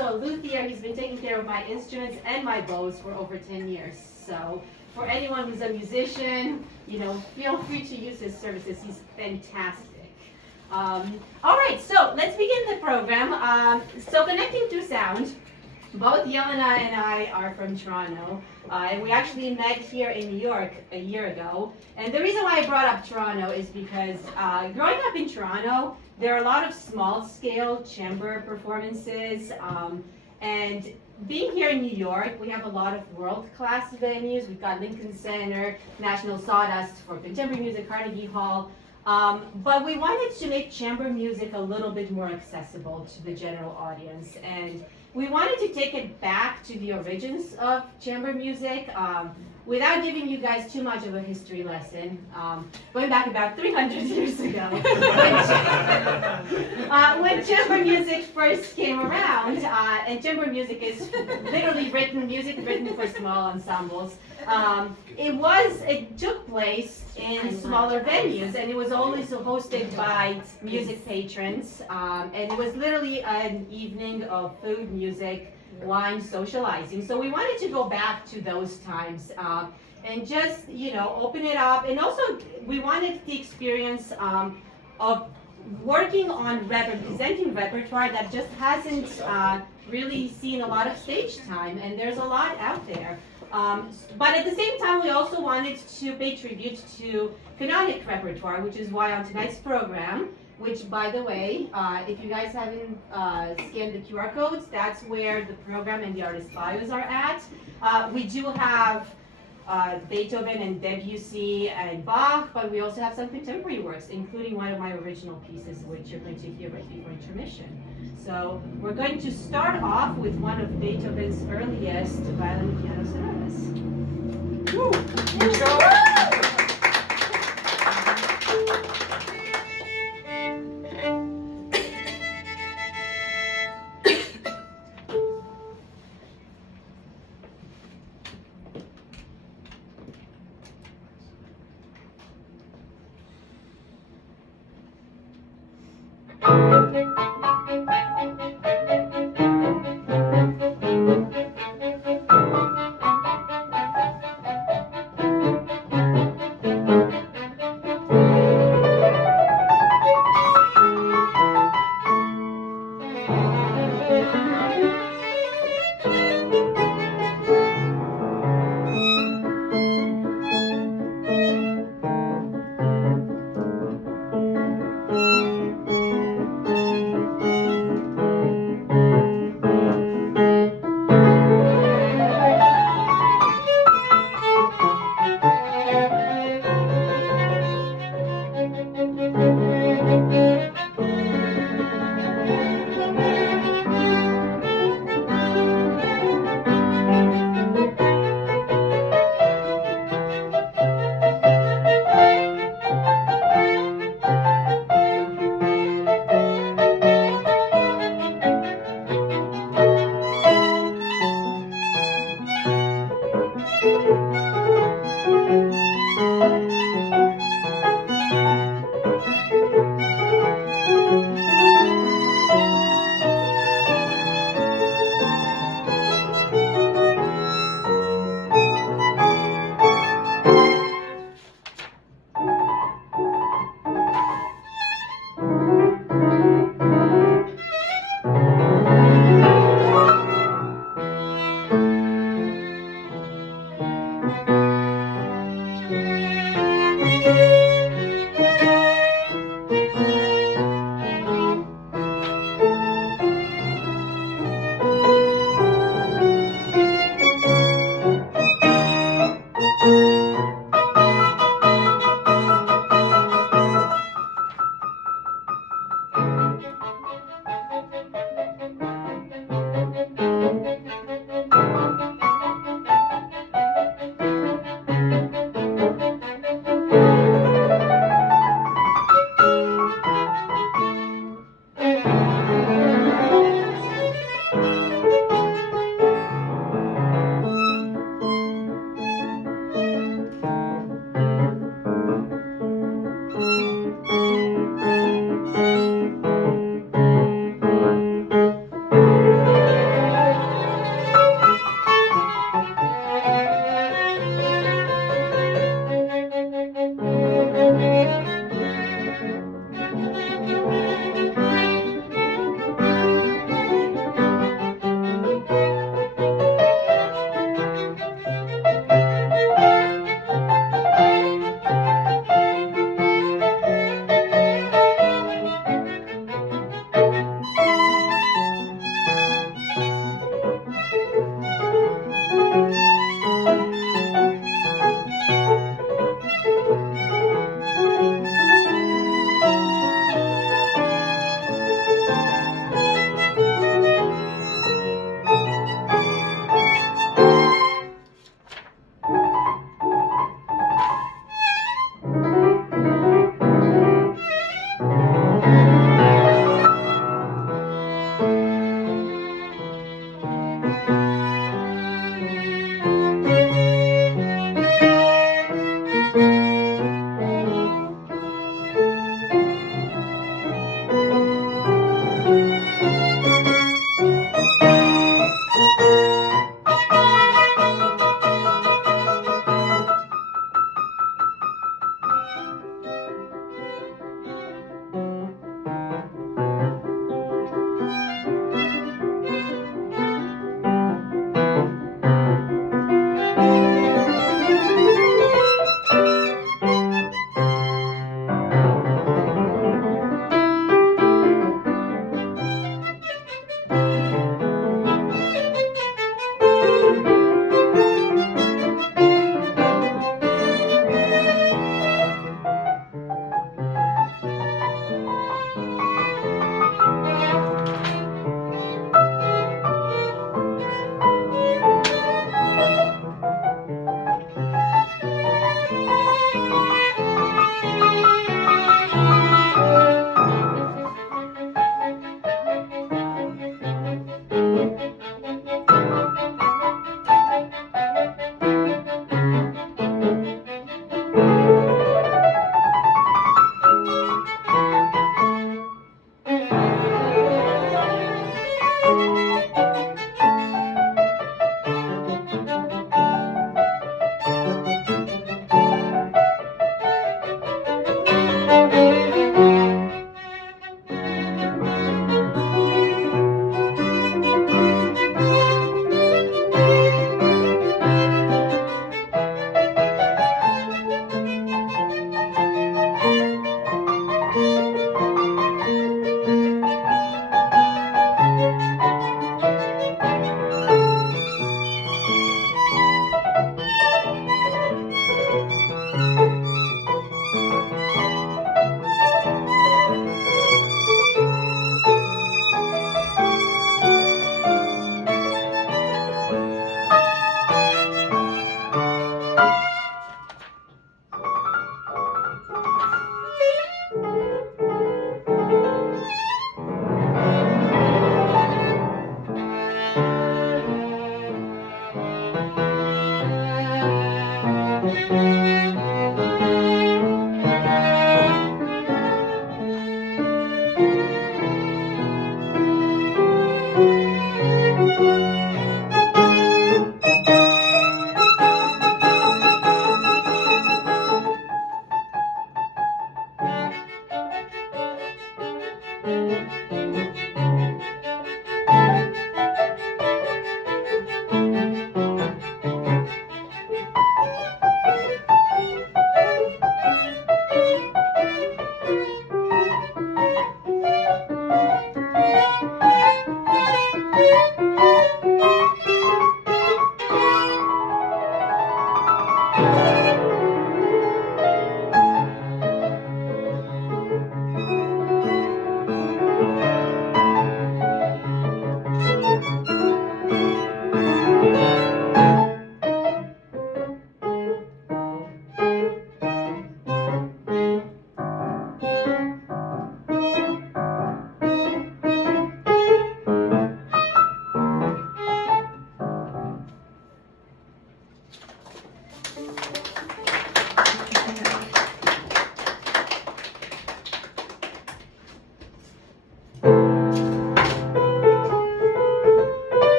also a luthier. He's been taking care of my instruments and my bows for over 10 years. So for anyone who's a musician, feel free to use his services. He's fantastic. All right, so let's begin the program. So connecting to sound. Both Yelena and I are from Toronto, and we actually met here in New York a year ago. And the reason why I brought up Toronto is because growing up in Toronto, there are a lot of small-scale chamber performances, and being here in New York, we have a lot of world-class venues. We've got Lincoln Center, National Sawdust for contemporary music, Carnegie Hall. But we wanted to make chamber music a little bit more accessible to the general audience. And we wanted to take it back to the origins of chamber music without giving you guys too much of a history lesson. Going back about 300 years ago, when chamber music first came around, and chamber music is literally music written for small ensembles. It took place in smaller venues, and it was always hosted by music patrons, and it was literally an evening of food, music, wine, socializing. So we wanted to go back to those times and just, open it up. And also, we wanted the experience of working on presenting repertoire that just hasn't really seen a lot of stage time, and there's a lot out there. But at the same time, we also wanted to pay tribute to canonic repertoire, which is why on tonight's program, which, by the way, if you guys haven't scanned the QR codes, that's where the program and the artist bios are at. We do have Beethoven and Debussy and Bach, but we also have some contemporary works, including one of my original pieces, which you're going to hear right before intermission. So we're going to start off with one of Beethoven's earliest violin piano sonatas. Woo! Good job!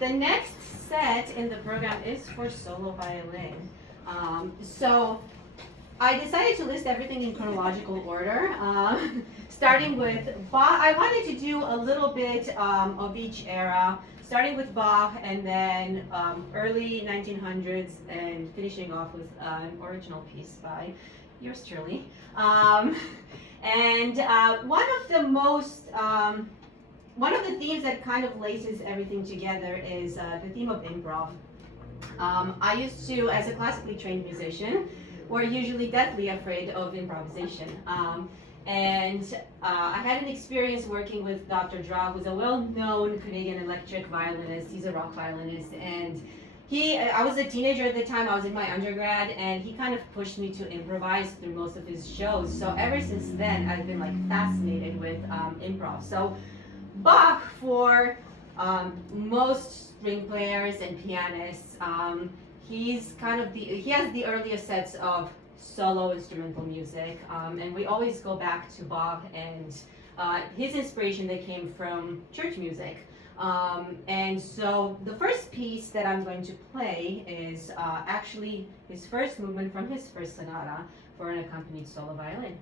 the next set in the program is for solo violin. So I decided to list everything in chronological order, starting with Bach. I wanted to do a little bit of each era, starting with Bach and then early 1900s and finishing off with an original piece by yours truly. And one of the themes that kind of laces everything together is the theme of improv. I used to, as a classically trained musician, were usually deathly afraid of improvisation. I had an experience working with Dr. Dra, who's a well-known Canadian electric violinist. He's a rock violinist, and I was a teenager at the time. I was in my undergrad, and he kind of pushed me to improvise through most of his shows. So ever since then, I've been like fascinated with improv. So Bach, for most string players and pianists, he has the earliest sets of solo instrumental music, and we always go back to Bach and his inspiration that came from church music. And so the first piece that I'm going to play is actually his first movement from his first sonata for an accompanied solo violin.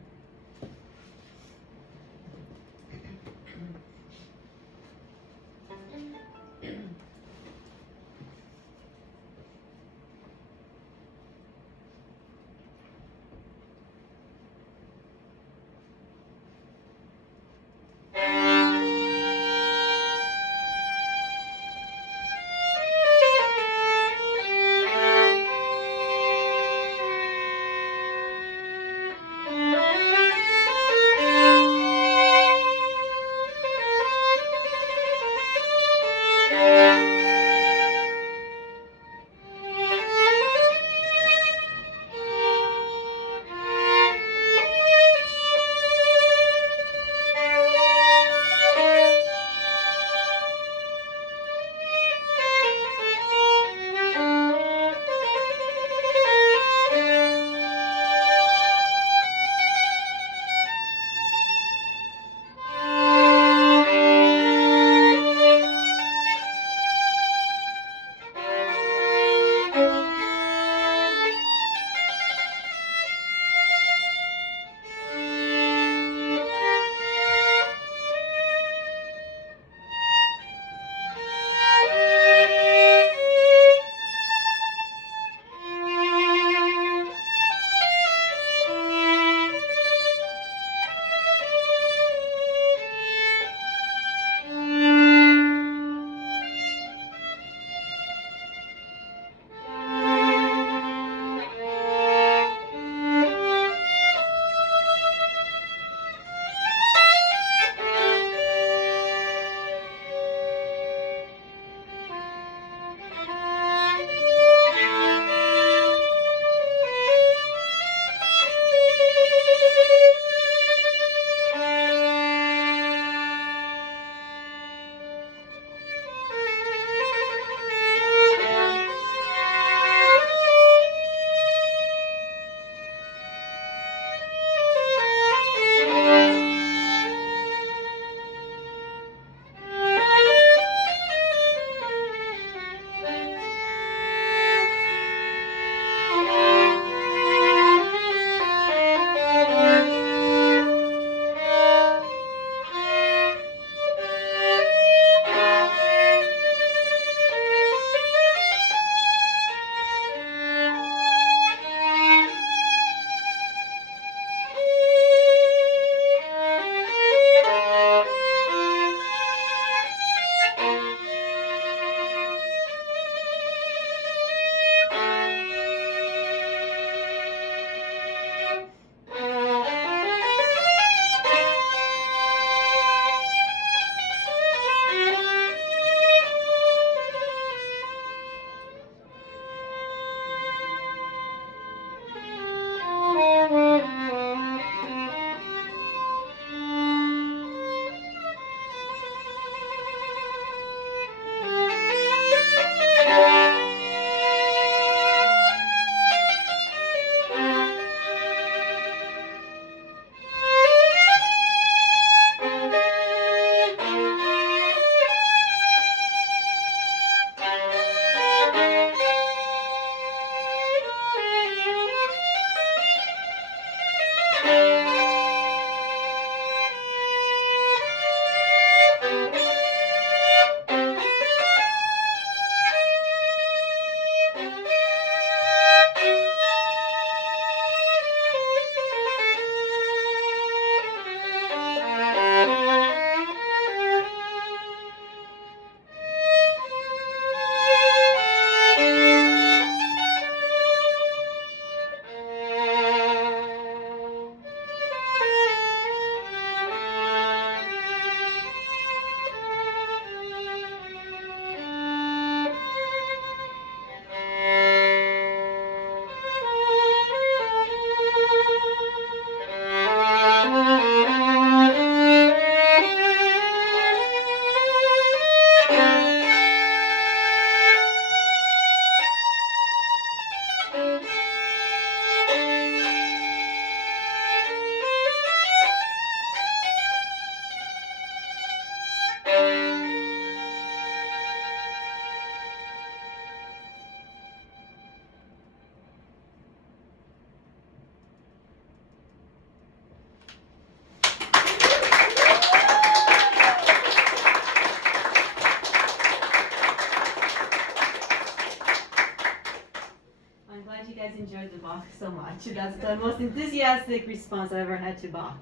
much. That's the most enthusiastic response I ever had to Bach.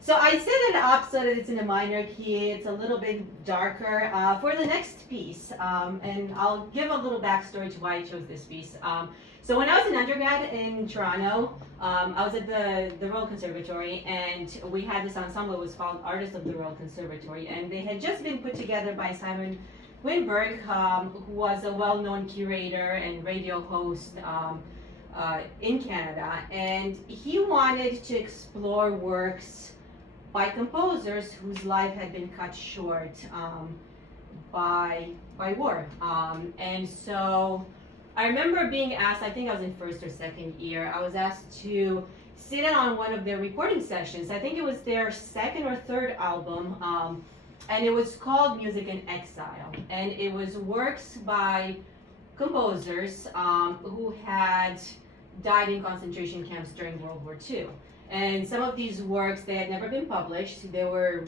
So I set it up so that it's in a minor key. It's a little bit darker for the next piece. And I'll give a little backstory to why I chose this piece. So when I was an undergrad in Toronto, I was at the Royal Conservatory, and we had this ensemble. It was called Artists of the Royal Conservatory, and they had just been put together by Simon Winberg, who was a well-known curator and radio host in Canada, and he wanted to explore works by composers whose life had been cut short by war. And so I remember being asked, I think I was in first or second year, I was asked to sit in on one of their recording sessions. I think it was their second or third album, and it was called Music in Exile. And it was works by composers who had died in concentration camps during World War II. And some of these works, they had never been published. They were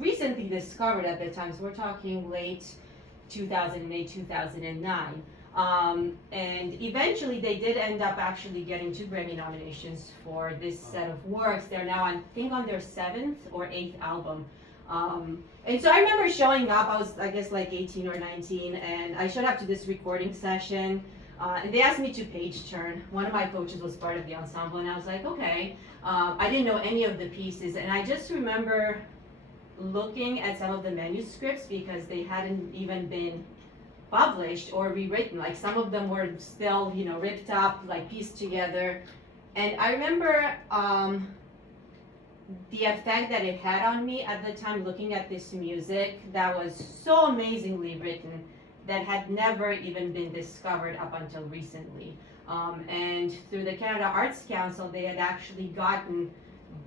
recently discovered at the time, so we're talking late 2008, 2009. And eventually they did end up actually getting 2 Grammy nominations for this set of works. They're now, I think, on their 7th or 8th album. And so I remember showing up, I was, I guess, like 18 or 19, and I showed up to this recording session, and they asked me to page turn. One of my coaches was part of the ensemble, and I was like, okay. I didn't know any of the pieces, and I just remember looking at some of the manuscripts because they hadn't even been published or rewritten. Like, some of them were still, you know, ripped up, like pieced together. And I remember the effect that it had on me at the time, looking at this music that was so amazingly written that had never even been discovered up until recently. And through the Canada Arts Council, they had actually gotten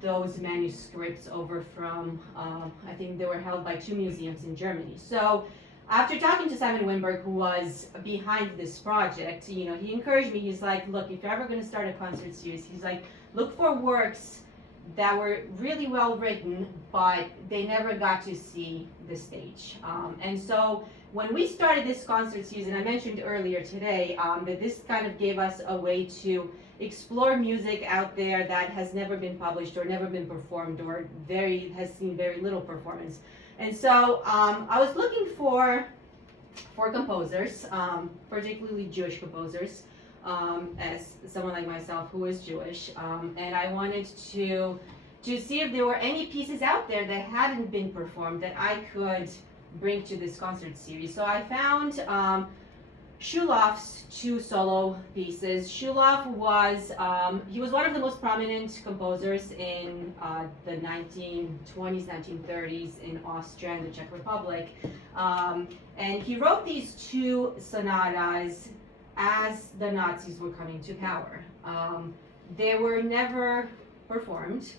those manuscripts over from, I think they were held by 2 museums in Germany. So after talking to Simon Winberg, who was behind this project, you know, he encouraged me. He's like, look, if you're ever going to start a concert series, he's like, look for works that were really well written, but they never got to see the stage. And so when we started this concert season, I mentioned earlier today that this kind of gave us a way to explore music out there that has never been published or never been performed or has seen very little performance. And so I was looking for composers, particularly Jewish composers, as someone like myself who is Jewish, and I wanted to see if there were any pieces out there that hadn't been performed that I could bring to this concert series. So I found Shulof's 2 solo pieces. Shulof was he was one of the most prominent composers in the 1920s, 1930s in Austria and the Czech Republic, and he wrote these 2 sonatas as the Nazis were coming to power. They were never performed.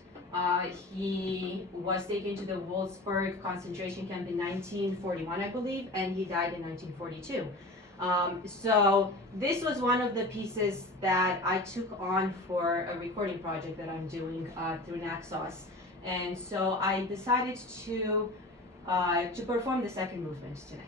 He was taken to the Wolfsburg concentration camp in 1941, I believe, and he died in 1942. So this was one of the pieces that I took on for a recording project that I'm doing through Naxos. And so I decided to perform the second movement today.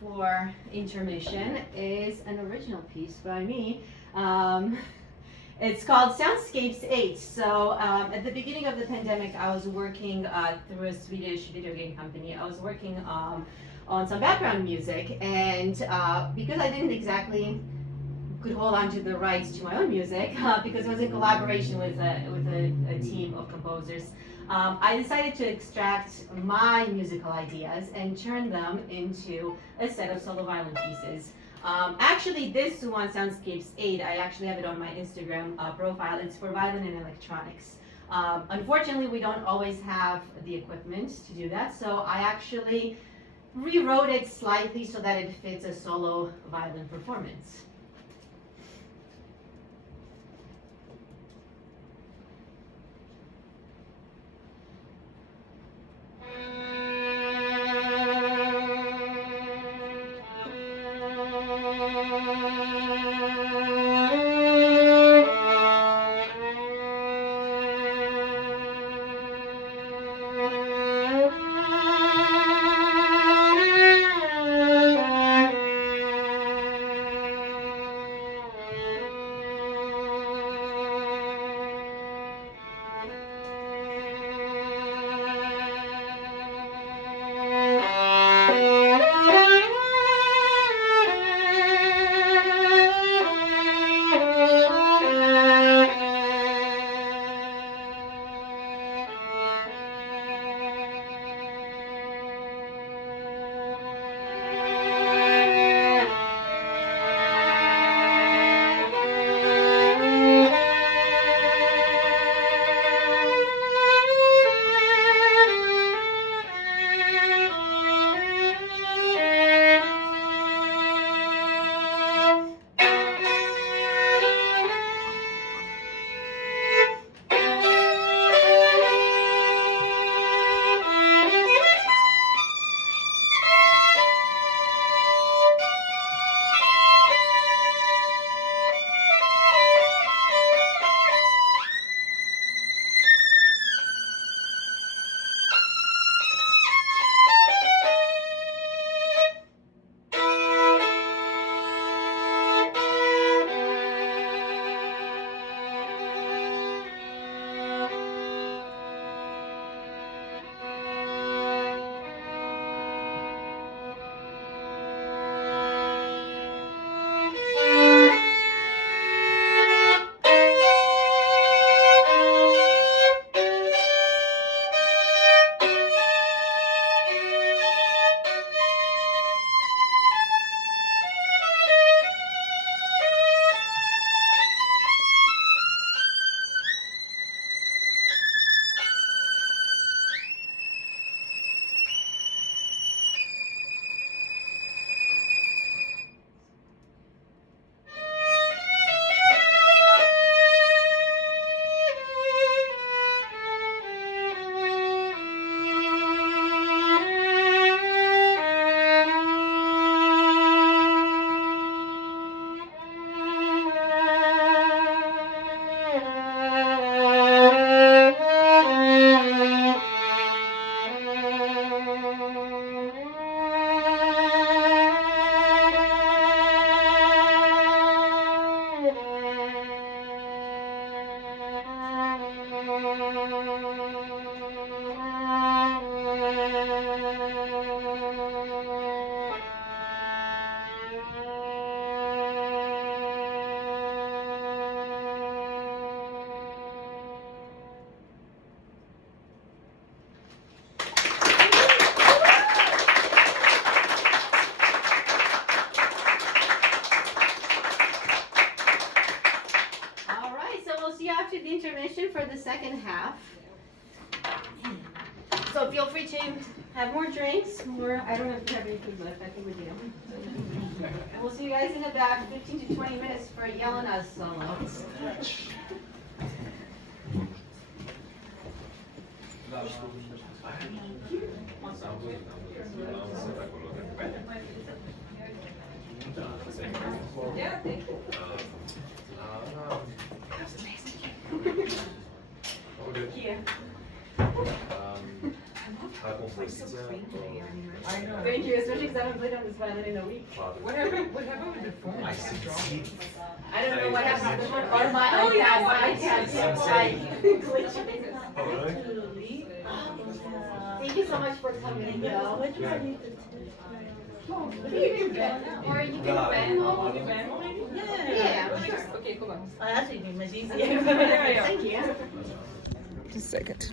for intermission is an original piece by me. It's called Soundscapes 8. So at the beginning of the pandemic, I was working through a Swedish video game company. I was working on some background music, and because I didn't exactly could hold on to the rights to my own music, because it was in collaboration with a team of composers, I decided to extract my musical ideas and turn them into a set of solo violin pieces. Actually, this one, Soundscapes 8, I actually have it on my Instagram profile. It's for violin and electronics. Unfortunately, we don't always have the equipment to do that, so I actually rewrote it slightly so that it fits a solo violin performance. After the intermission for the second half. So feel free to have more drinks, more, I don't know if you have any food left, I think we do. And we'll see you guys in about 15 to 20 minutes for Yelena's solo. Yeah, thank you. Here. à composition. I know. Thank you, especially because I haven't played on this violin in a week. What happened with the phone? I see. I don't know what happened to the phone or my Oh, yeah, iPad. what My I iPad see. is like glitching. Alright. Thank you so much for coming, though. Or you can Venmo. Yeah, sure. Okay, come on. Actually, it was easier. Yeah, yeah. Thank you. Just a second.